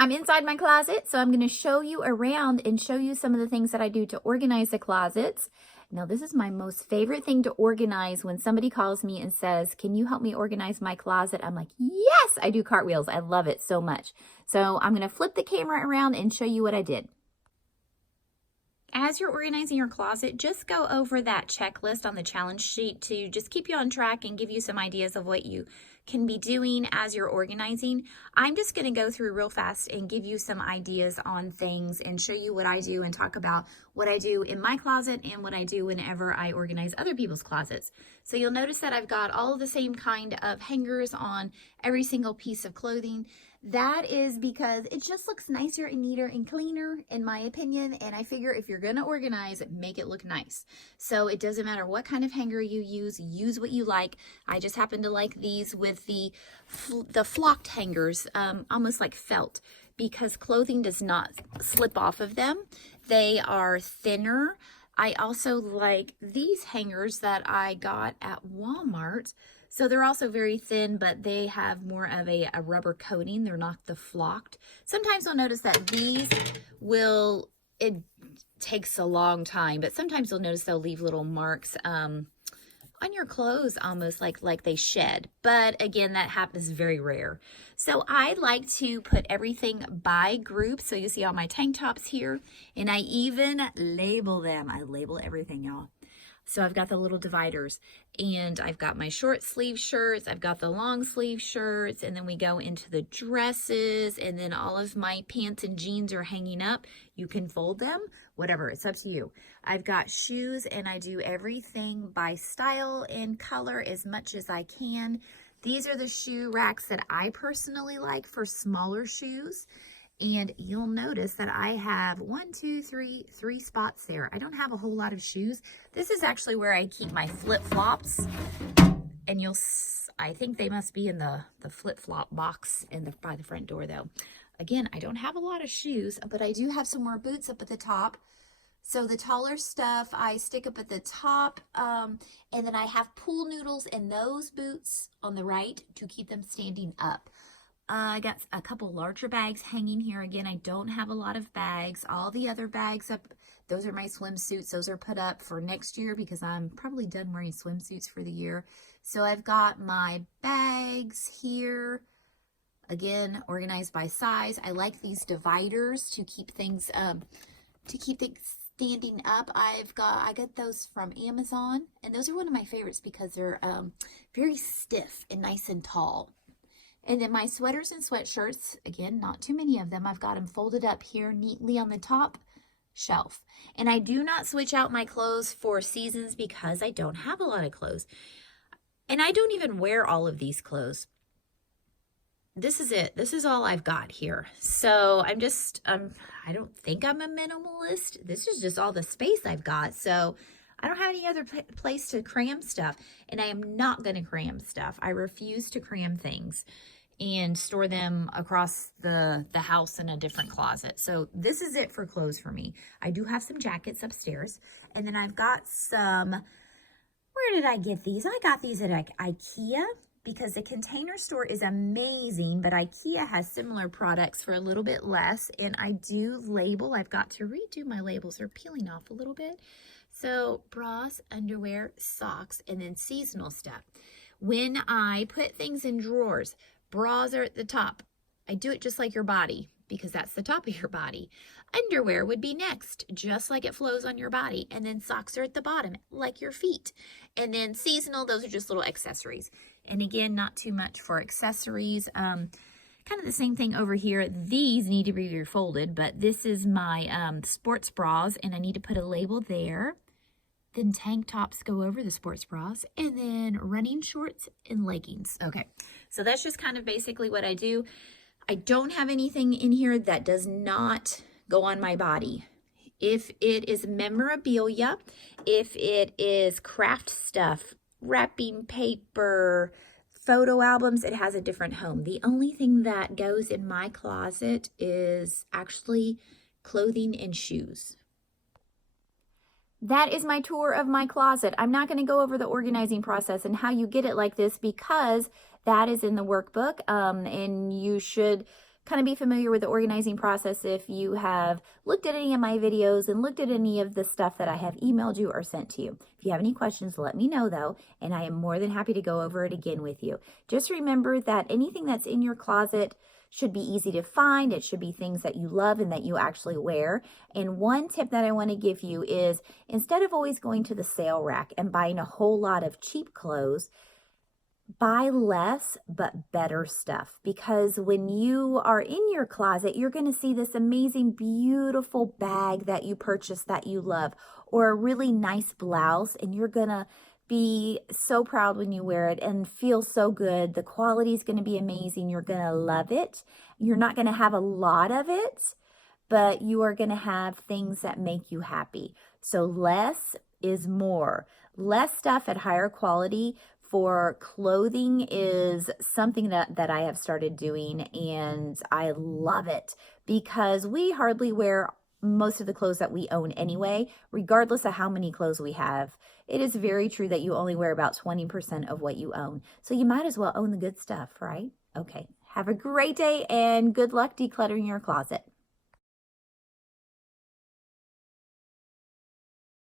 I'm inside my closet, so I'm going to show you around and show you some of the things that I do to organize the closets. Now, this is my most favorite thing to organize. When somebody calls me and says, can you help me organize my closet? I'm like, yes, I do cartwheels. I love it so much. So I'm going to flip the camera around and show you what I did. As you're organizing your closet, just go over that checklist on the challenge sheet to just keep you on track and give you some ideas of what you can be doing as you're organizing. I'm just going to go through real fast and give you some ideas on things and show you what I do and talk about what I do in my closet and what I do whenever I organize other people's closets. So you'll notice that I've got all of the same kind of hangers on every single piece of clothing. That is because it just looks nicer and neater and cleaner, in my opinion, and I figure if you're going to organize, make it look nice. So it doesn't matter what kind of hanger you use what you like. I just happen to like these with the flocked hangers, almost like felt, because clothing does not slip off of them. They are thinner. I also like these hangers that I got at Walmart. So they're also very thin, but they have more of a rubber coating. They're not the flocked. Sometimes you'll notice that these it takes a long time, but sometimes you'll notice they'll leave little marks on your clothes, almost like they shed. But again, that happens very rare. So I like to put everything by group. So you see all my tank tops here, and I even label them. I label everything, y'all. So I've got the little dividers, and I've got my short sleeve shirts, I've got the long sleeve shirts, and then we go into the dresses, and then all of my pants and jeans are hanging up. You can fold them, whatever, it's up to you. I've got shoes, and I do everything by style and color as much as I can. These are the shoe racks that I personally like for smaller shoes. And you'll notice that I have three spots there. I don't have a whole lot of shoes. This is actually where I keep my flip-flops. And I think they must be in the flip-flop box by the front door though. Again, I don't have a lot of shoes, but I do have some more boots up at the top. So the taller stuff I stick up at the top, and then I have pool noodles in those boots on the right to keep them standing up. I got a couple larger bags hanging here. Again, I don't have a lot of bags. All the other bags up, those are my swimsuits. Those are put up for next year because I'm probably done wearing swimsuits for the year. So I've got my bags here, again, organized by size. I like these dividers to keep things standing up. I got those from Amazon, and those are one of my favorites because they're very stiff and nice and tall. And then my sweaters and sweatshirts, again, not too many of them. I've got them folded up here neatly on the top shelf. And I do not switch out my clothes for seasons because I don't have a lot of clothes. And I don't even wear all of these clothes. This is it. This is all I've got here. So I don't think I'm a minimalist. This is just all the space I've got. So I don't have any other place to cram stuff. And I am not going to cram stuff. I refuse to cram things and store them across the house in a different closet. So this is it for clothes for me. I do have some jackets upstairs. And then I've got some, where did I get these? I got these at IKEA because the Container Store is amazing, but IKEA has similar products for a little bit less. And I do label. I've got to redo my labels. They're peeling off a little bit. So bras, underwear, socks, and then seasonal stuff. When I put things in drawers, bras are at the top. I do it just like your body because that's the top of your body. Underwear would be next, just like it flows on your body. And then socks are at the bottom, like your feet. And then seasonal, those are just little accessories. And again, not too much for accessories. Kind of the same thing over here. These need to be refolded, but this is my sports bras, and I need to put a label there. Then tank tops go over the sports bras, and then running shorts and leggings. Okay, so that's just kind of basically what I do. I don't have anything in here that does not go on my body. If it is memorabilia, if it is craft stuff, wrapping paper, photo albums, it has a different home. The only thing that goes in my closet is actually clothing and shoes. That is my tour of my closet. I'm not going to go over the organizing process and how you get it like this because that is in the workbook, and you should kind of be familiar with the organizing process if you have looked at any of my videos and looked at any of the stuff that I have emailed you or sent to you. If you have any questions, let me know though, and I am more than happy to go over it again with you. Just remember that anything that's in your closet should be easy to find. It should be things that you love and that you actually wear. And one tip that I want to give you is, instead of always going to the sale rack and buying a whole lot of cheap clothes, buy less but better stuff. Because when you are in your closet, you're going to see this amazing, beautiful bag that you purchased that you love, or a really nice blouse, and you're going to be so proud when you wear it and feel so good. The quality is going to be amazing. You're going to love it. You're not going to have a lot of it, but you are going to have things that make you happy. So less is more. Less stuff at higher quality for clothing is something that I have started doing, and I love it because we hardly wear most of the clothes that we own anyway, regardless of how many clothes we have. It is very true that you only wear about 20% of what you own. So you might as well own the good stuff, right? Okay. Have a great day and good luck decluttering your closet.